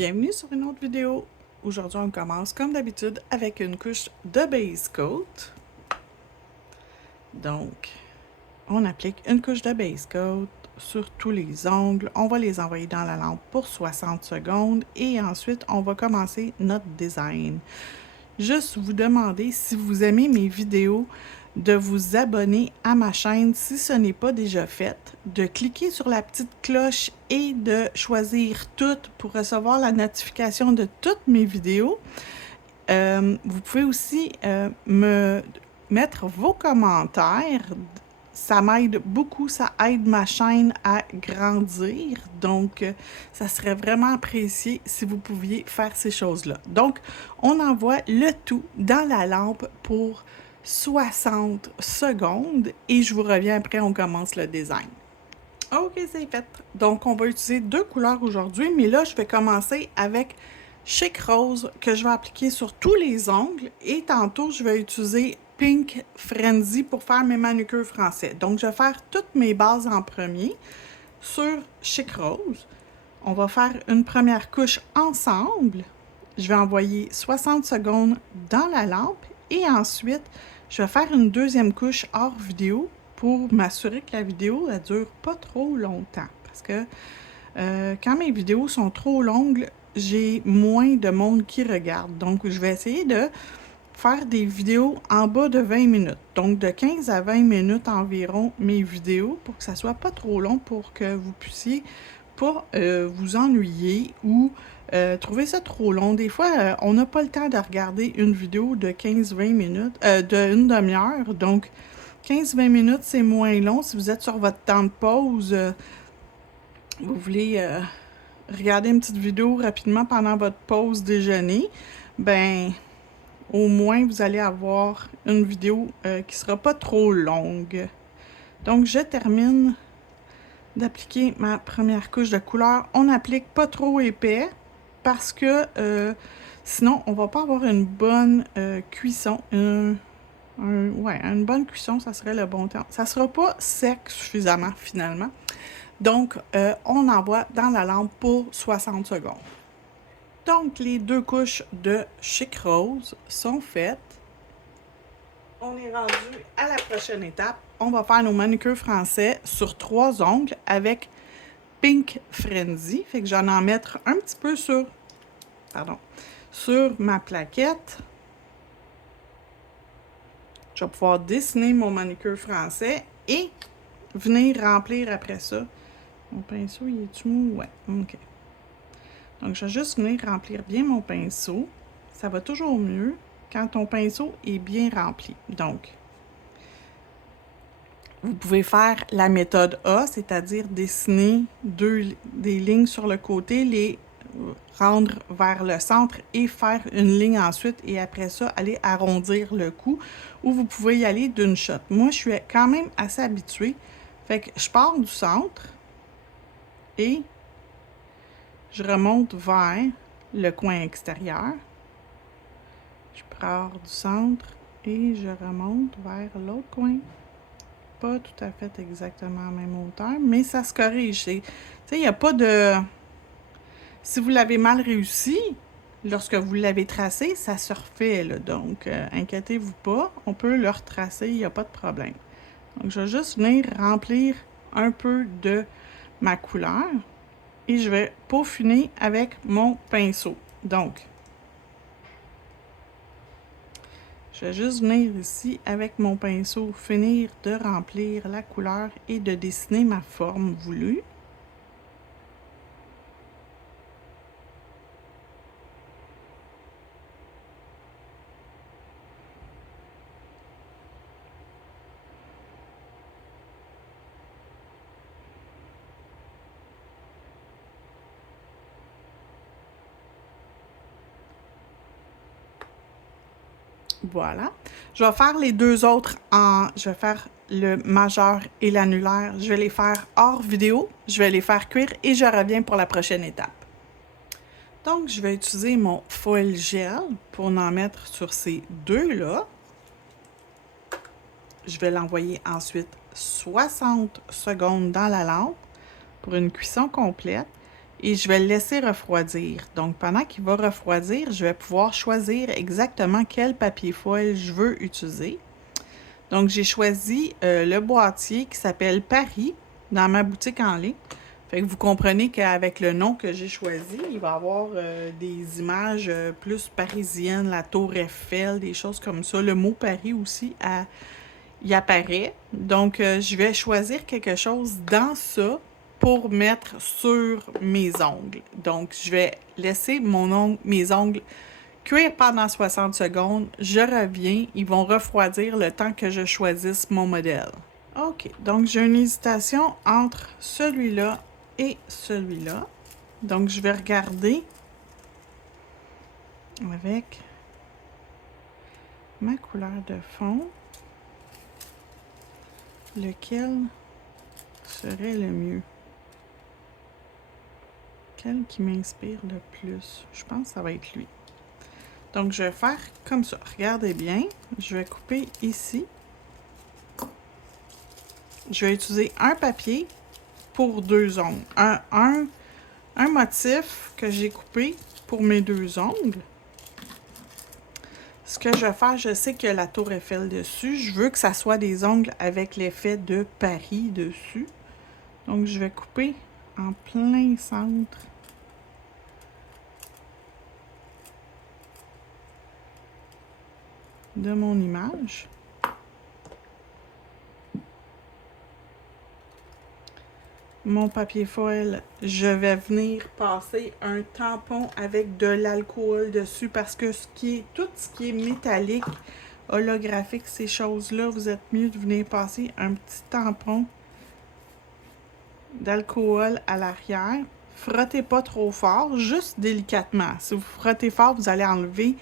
Bienvenue sur une autre vidéo. Aujourd'hui, on commence comme d'habitude avec une couche de base coat. Donc, on applique une couche de base coat sur tous les ongles. On va les envoyer dans la lampe pour 60 secondes et ensuite, on va commencer notre design. Juste vous demander, si vous aimez mes vidéos, de vous abonner à ma chaîne si ce n'est pas déjà fait, de cliquer sur la petite cloche et de choisir toutes pour recevoir la notification de toutes mes vidéos. Vous pouvez aussi me mettre vos commentaires. Ça m'aide beaucoup, ça aide ma chaîne à grandir. Donc, ça serait vraiment apprécié si vous pouviez faire ces choses-là. Donc, on envoie le tout dans la lampe pour 60 secondes et je vous reviens après, on commence le design. OK, c'est fait. Donc, on va utiliser deux couleurs aujourd'hui, mais là, je vais commencer avec Chic Rose que je vais appliquer sur tous les ongles et tantôt, je vais utiliser Pink Frenzy pour faire mes manucures français. Donc, je vais faire toutes mes bases en premier sur Chic Rose. On va faire une première couche ensemble. Je vais envoyer 60 secondes dans la lampe et ensuite, je vais faire une deuxième couche hors vidéo pour m'assurer que la vidéo ne dure pas trop longtemps. Parce que quand mes vidéos sont trop longues, j'ai moins de monde qui regarde. Donc, je vais essayer de faire des vidéos en bas de 20 minutes. Donc, de 15 à 20 minutes environ mes vidéos pour que ça soit pas trop long pour que vous puissiez pas vous ennuyer ou trouver ça trop long. Des fois, on n'a pas le temps de regarder une vidéo de 15-20 minutes, d'une demi-heure. Donc, 15-20 minutes, c'est moins long. Si vous êtes sur votre temps de pause, vous voulez regarder une petite vidéo rapidement pendant votre pause déjeuner, ben au moins vous allez avoir une vidéo qui sera pas trop longue. Donc, je termine d'appliquer ma première couche de couleur. On n'applique pas trop épais parce que sinon, on va pas avoir une bonne cuisson. Une bonne cuisson, ça serait le bon temps. Ça sera pas sec suffisamment, finalement. Donc, on envoie dans la lampe pour 60 secondes. Donc, les deux couches de Chic Rose sont faites. On est rendu à la prochaine étape. On va faire nos manucures français sur 3 ongles avec Pink Frenzy. Fait que j'en en mettre un petit peu sur ma plaquette. Je vais pouvoir dessiner mon manucure français et venir remplir après ça. Mon pinceau, il est-tu mou? Ouais, OK. Donc, je vais juste venir remplir bien mon pinceau. Ça va toujours mieux quand ton pinceau est bien rempli. Donc, vous pouvez faire la méthode A, c'est-à-dire dessiner des lignes sur le côté, les rendre vers le centre et faire une ligne ensuite et après ça, aller arrondir le cou ou vous pouvez y aller d'une shot. Moi, je suis quand même assez habituée. Fait que je pars du centre et je remonte vers le coin extérieur. Je pars du centre et je remonte vers l'autre coin. Pas tout à fait exactement à la même hauteur, mais ça se corrige. Tu sais, il n'y a pas de... Si vous l'avez mal réussi, lorsque vous l'avez tracé, ça se refait, là. Donc, inquiétez-vous pas, on peut le retracer, il n'y a pas de problème. Donc, je vais juste venir remplir un peu de ma couleur et je vais peaufiner avec mon pinceau. Donc, je vais juste venir ici avec mon pinceau, finir de remplir la couleur et de dessiner ma forme voulue. Voilà. Je vais faire les deux autres je vais faire le majeur et l'annulaire. Je vais les faire hors vidéo. Je vais les faire cuire et je reviens pour la prochaine étape. Donc, je vais utiliser mon foil gel pour en mettre sur ces deux-là. Je vais l'envoyer ensuite 60 secondes dans la lampe pour une cuisson complète. et je vais le laisser refroidir. Donc, pendant qu'il va refroidir, je vais pouvoir choisir exactement quel papier foil je veux utiliser. Donc, j'ai choisi le boîtier qui s'appelle Paris dans ma boutique en ligne. Fait que vous comprenez qu'avec le nom que j'ai choisi, il va y avoir des images plus parisiennes, la tour Eiffel, des choses comme ça. Le mot Paris aussi y apparaît. Donc, je vais choisir quelque chose dans ça pour mettre sur mes ongles. Donc, je vais laisser mes ongles cuire pendant 60 secondes. Je reviens. Ils vont refroidir le temps que je choisisse mon modèle. OK. Donc, j'ai une hésitation entre celui-là et celui-là. Donc, je vais regarder avec ma couleur de fond lequel serait le mieux. Quel qui m'inspire le plus? Je pense que ça va être lui. Donc, je vais faire comme ça. Regardez bien. Je vais couper ici. Je vais utiliser un papier pour 2 ongles. Un motif que j'ai coupé pour mes 2 ongles. Ce que je vais faire, je sais qu'il y a la tour Eiffel dessus. Je veux que ça soit des ongles avec l'effet de Paris dessus. Donc, je vais couper en plein centre. De mon image. Mon papier foil, je vais venir passer un tampon avec de l'alcool dessus parce que tout ce qui est métallique, holographique, ces choses-là, vous êtes mieux de venir passer un petit tampon d'alcool à l'arrière. Frottez pas trop fort, juste délicatement. Si vous frottez fort, vous allez enlever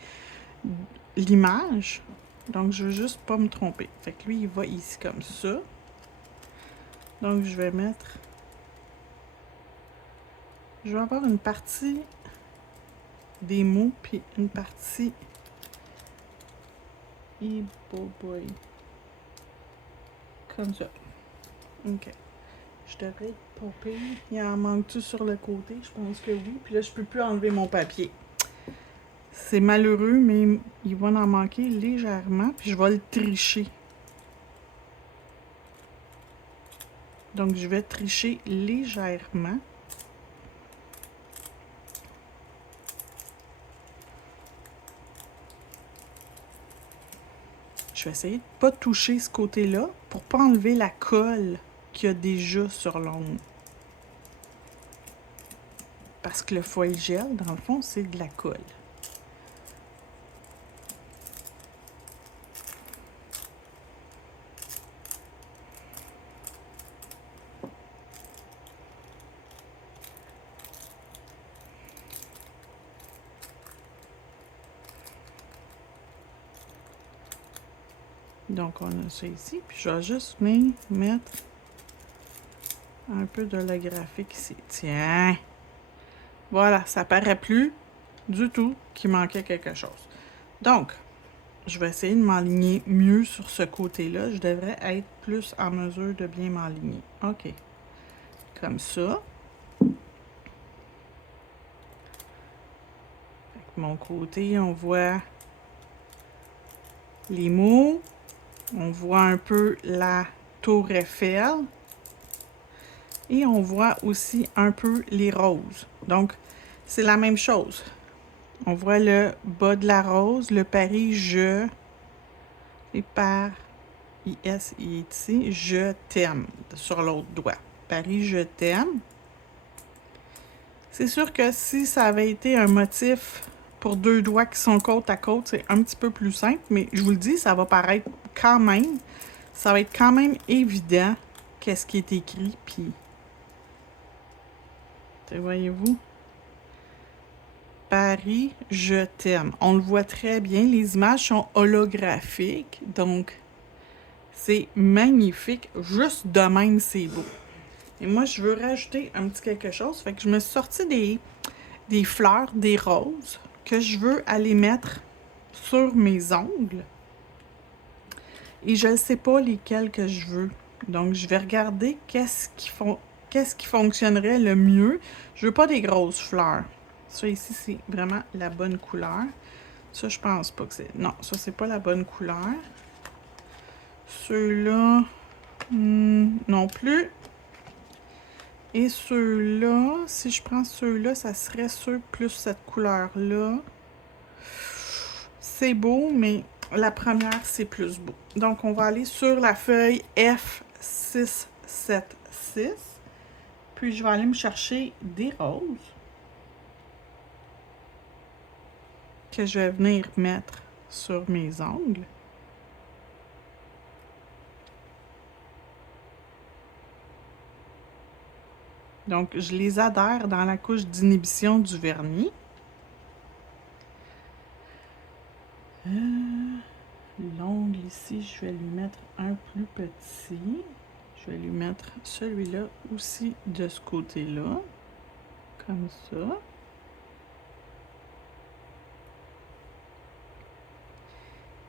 l'image. Donc, je veux juste pas me tromper. Fait que lui, il va ici comme ça. Donc, je vais mettre... Je vais avoir une partie des mots, puis une partie... boy. Comme ça. OK. Je devrais être pas pire. Il en manque-tu sur le côté? Je pense que oui. Puis là, je peux plus enlever mon papier. C'est malheureux, mais il va en manquer légèrement, puis je vais le tricher. Donc, je vais tricher légèrement. Je vais essayer de ne pas toucher ce côté-là pour ne pas enlever la colle qu'il y a déjà sur l'ongle. Parce que le foil gel, dans le fond, c'est de la colle. Donc, on a ça ici. Puis, je vais juste venir mettre un peu d'holographique ici. Tiens! Voilà, ça paraît plus du tout qu'il manquait quelque chose. Donc, je vais essayer de m'aligner mieux sur ce côté-là. Je devrais être plus en mesure de bien m'aligner. OK. Comme ça. Avec mon côté, on voit les mots. On voit un peu la tour Eiffel. Et on voit aussi un peu les roses. Donc, c'est la même chose. On voit le bas de la rose, le Paris, et par IS, il est ici, je t'aime, sur l'autre doigt. Paris, je t'aime. C'est sûr que si ça avait été un motif pour 2 doigts qui sont côte à côte, c'est un petit peu plus simple, mais je vous le dis, ça va paraître quand même, ça va être quand même évident qu'est-ce qui est écrit, puis... Voyez-vous? Paris, je t'aime. On le voit très bien. Les images sont holographiques, donc c'est magnifique. Juste de même, c'est beau. Et moi, je veux rajouter un petit quelque chose. Fait que je me suis sorti des fleurs, des roses, que je veux aller mettre sur mes ongles. Et je ne sais pas lesquels que je veux. Donc, je vais regarder qu'est-ce qu'ils font qu'est-ce qui fonctionnerait le mieux. Je veux pas des grosses fleurs. Ça ici, c'est vraiment la bonne couleur. Ça, je pense pas que c'est... Non, ça, c'est pas la bonne couleur. Ceux-là, non plus. Et ceux-là, si je prends ceux-là, ça serait ceux plus cette couleur-là. C'est beau, mais la première, c'est plus beau. Donc, on va aller sur la feuille F676. Puis, je vais aller me chercher des roses que je vais venir mettre sur mes ongles. Donc, je les adhère dans la couche d'inhibition du vernis. L'ongle ici, je vais lui mettre un plus petit. Je vais lui mettre celui-là aussi de ce côté-là. Comme ça.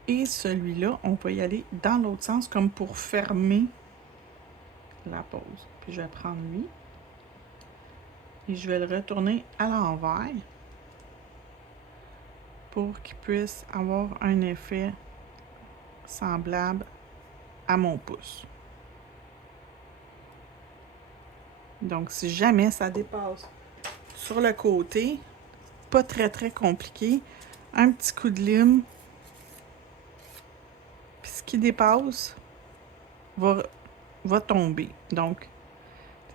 Et celui-là, on peut y aller dans l'autre sens, comme pour fermer la pose. Puis je vais prendre lui. Et je vais le retourner à l'envers pour qu'il puisse avoir un effet semblable à mon pouce. Donc, si jamais ça dépasse sur le côté, pas très compliqué, un petit coup de lime, puis ce qui dépasse va tomber. Donc,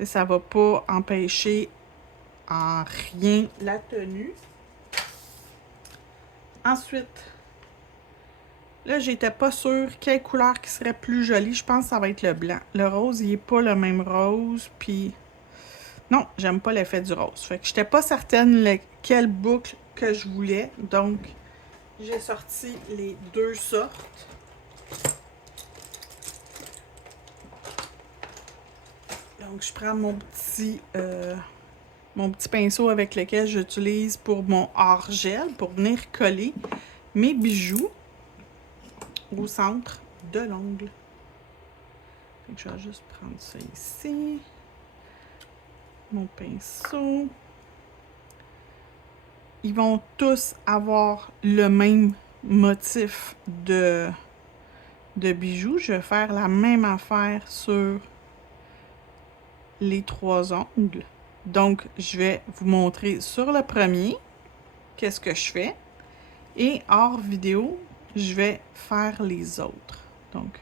ça va pas empêcher en rien la tenue. Ensuite, là, j'étais pas sûre quelle couleur qui serait plus jolie. Je pense que ça va être le blanc. Le rose, il est pas le même rose, puis non, j'aime pas l'effet du rose. Fait que j'étais pas certaine quelle boucle que je voulais. Donc, j'ai sorti les deux sortes. Donc, je prends mon petit pinceau avec lequel j'utilise pour mon hors-gel, pour venir coller mes bijoux au centre de l'ongle. Je vais juste prendre ça ici. Mon pinceau. Ils vont tous avoir le même motif de bijoux. Je vais faire la même affaire sur les trois ongles. Donc, je vais vous montrer sur le premier qu'est-ce que je fais. Et hors vidéo, je vais faire les autres. Donc,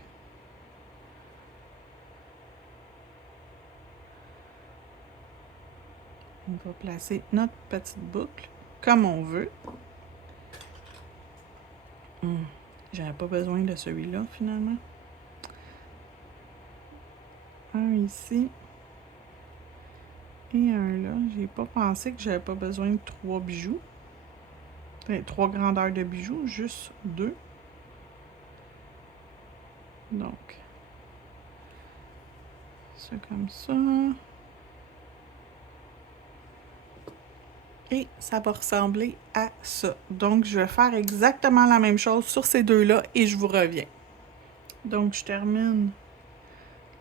on va placer notre petite boucle comme on veut. J'avais pas besoin de celui-là, finalement. Un ici. Et un là. J'ai pas pensé que j'avais pas besoin de 3 bijoux. Enfin, 3 grandeurs de bijoux, juste 2. Donc, ça comme ça. Et ça va ressembler à ça. Donc, je vais faire exactement la même chose sur ces deux-là et je vous reviens. Donc, je termine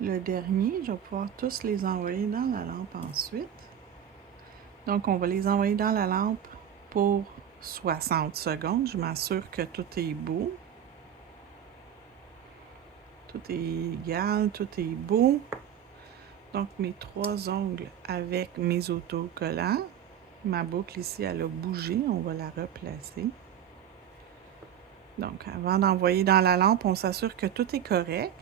le dernier. Je vais pouvoir tous les envoyer dans la lampe ensuite. Donc, on va les envoyer dans la lampe pour 60 secondes. Je m'assure que tout est beau. Tout est égal, tout est beau. Donc, mes 3 ongles avec mes autocollants. Ma boucle ici, elle a bougé. On va la replacer. Donc, avant d'envoyer dans la lampe, on s'assure que tout est correct.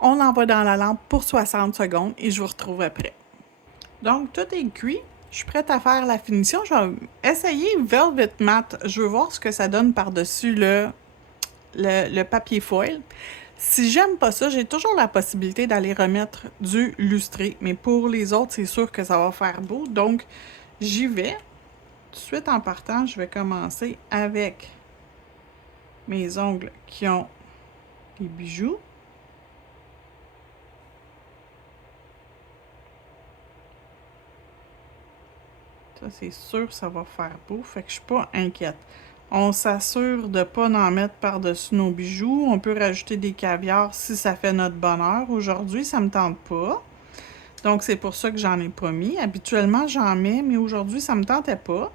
On envoie dans la lampe pour 60 secondes et je vous retrouve après. Donc, tout est cuit. Je suis prête à faire la finition. Je vais essayer Velvet Matte. Je veux voir ce que ça donne par-dessus le papier foil. Si j'aime pas ça, j'ai toujours la possibilité d'aller remettre du lustré. Mais pour les autres, c'est sûr que ça va faire beau. Donc, j'y vais. Tout de suite en partant, je vais commencer avec mes ongles qui ont les bijoux. Ça, c'est sûr, ça va faire beau. Fait que je suis pas inquiète. On s'assure de ne pas en mettre par-dessus nos bijoux. On peut rajouter des caviars si ça fait notre bonheur. Aujourd'hui, ça me tente pas. Donc, c'est pour ça que j'en ai pas mis. Habituellement, j'en mets, mais aujourd'hui, ça me tentait pas.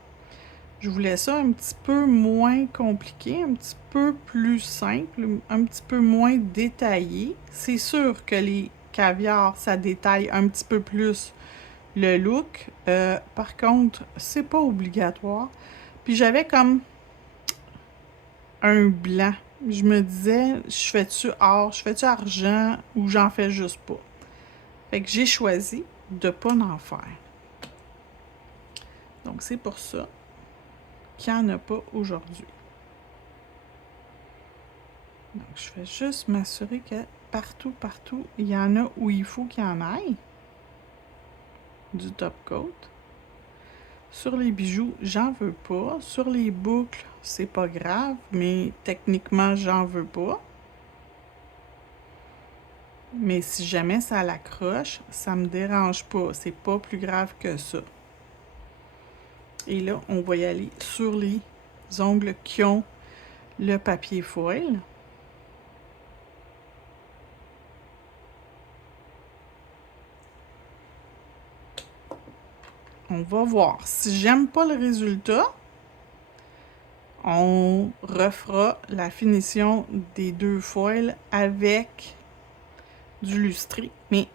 Je voulais ça un petit peu moins compliqué, un petit peu plus simple, un petit peu moins détaillé. C'est sûr que les caviars, ça détaille un petit peu plus le look. Par contre, c'est pas obligatoire. Puis j'avais comme un blanc. Je me disais, je fais-tu or, je fais-tu argent ou j'en fais juste pas. Fait que j'ai choisi de pas en faire. Donc c'est pour ça qu'il n'y en a pas aujourd'hui. Donc je vais juste m'assurer que partout, il y en a où il faut qu'il y en aille. Du top coat. Sur les bijoux, j'en veux pas. Sur les boucles, c'est pas grave, mais techniquement, j'en veux pas. Mais si jamais ça l'accroche, ça me dérange pas. C'est pas plus grave que ça. Et là, on va y aller sur les ongles qui ont le papier foil. On va voir. Si j'aime pas le résultat, on refera la finition des deux foils avec du lustré. Mais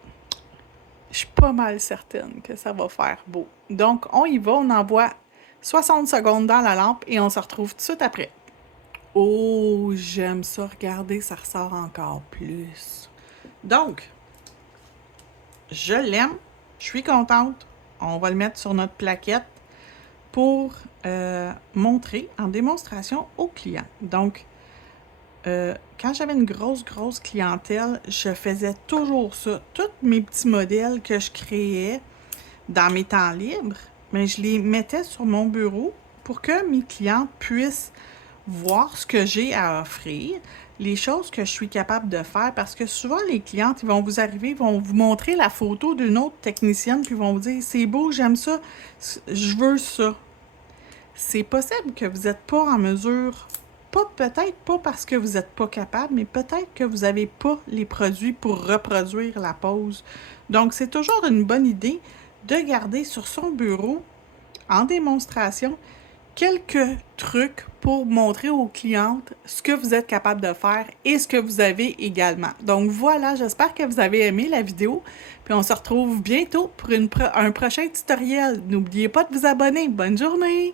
je suis pas mal certaine que ça va faire beau. Donc, on y va. On envoie 60 secondes dans la lampe et on se retrouve tout de suite après. Oh, j'aime ça. Regardez, ça ressort encore plus. Donc, je l'aime. Je suis contente. On va le mettre sur notre plaquette pour montrer en démonstration aux clients. Donc, quand j'avais une grosse clientèle, je faisais toujours ça. Tous mes petits modèles que je créais dans mes temps libres, mais je les mettais sur mon bureau pour que mes clients puissent voir ce que j'ai à offrir, les choses que je suis capable de faire, parce que souvent, les clientes, ils vont vous arriver, ils vont vous montrer la photo d'une autre technicienne, puis ils vont vous dire « C'est beau, j'aime ça, je veux ça ». C'est possible que vous n'êtes pas en mesure, peut-être pas parce que vous n'êtes pas capable, mais peut-être que vous n'avez pas les produits pour reproduire la pose. Donc, c'est toujours une bonne idée de garder sur son bureau, en démonstration, quelques trucs pour montrer aux clientes ce que vous êtes capable de faire et ce que vous avez également. Donc voilà, j'espère que vous avez aimé la vidéo. Puis on se retrouve bientôt pour un prochain tutoriel. N'oubliez pas de vous abonner. Bonne journée!